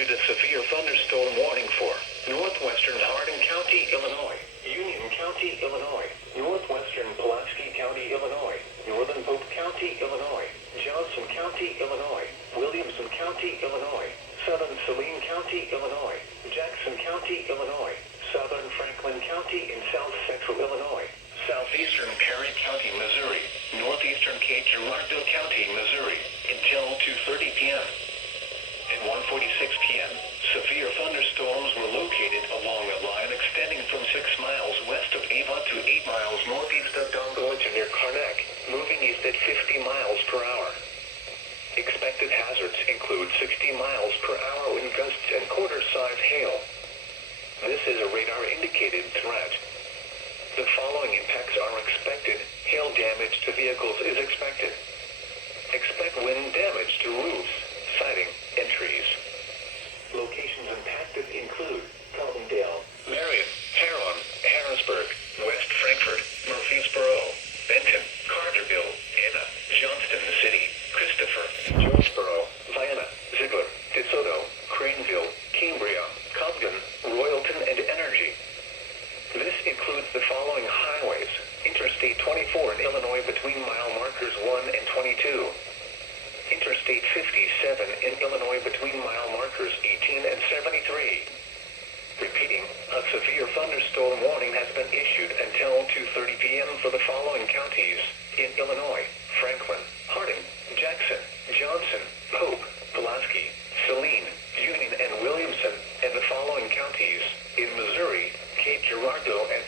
issued a severe thunderstorm warning for northwestern Hardin County, Illinois, Union County, Illinois, northwestern Pulaski County, Illinois, northern Pope County, Illinois, Johnson County, Illinois, Williamson County, Illinois, southern Saline County, Illinois, Jackson County, Illinois, southern Franklin County and south central Illinois, southeastern Perry County, Missouri, northeastern Cape Girardeau County, Missouri, until 2:30 p.m. At 1:46 p.m., severe thunderstorms were located along a line extending from 6 miles west of Ava to 8 miles northeast of Dongoich near Karnak, moving east at 50 miles per hour. Expected hazards include 60 miles per hour wind gusts and quarter-size hail. This is a radar-indicated threat. The following impacts are expected. Hail damage to vehicles is expected. Expect wind damage to roofs, siding, and trees. Locations impacted include Carbondale, Marion, Huron, Harrisburg, West Frankfort, Murfreesboro, Benton, Carterville, Anna, Johnston City, Christopher, Jonesboro, Vienna, Ziegler, DeSoto, Craneville, Cambria, Cobden, Royalton, and Energy. This includes the following highways: Interstate 24 in Illinois between mile markers 1 and 22. Interstate 57 in Illinois between mile markers 18 and 73. Repeating, a severe thunderstorm warning has been issued until 2:30 p.m. for the following counties in Illinois: Franklin, Hardin, Jackson, Johnson, Pope, Pulaski, Saline, Union, and Williamson, and the following counties in Missouri: Cape Girardeau and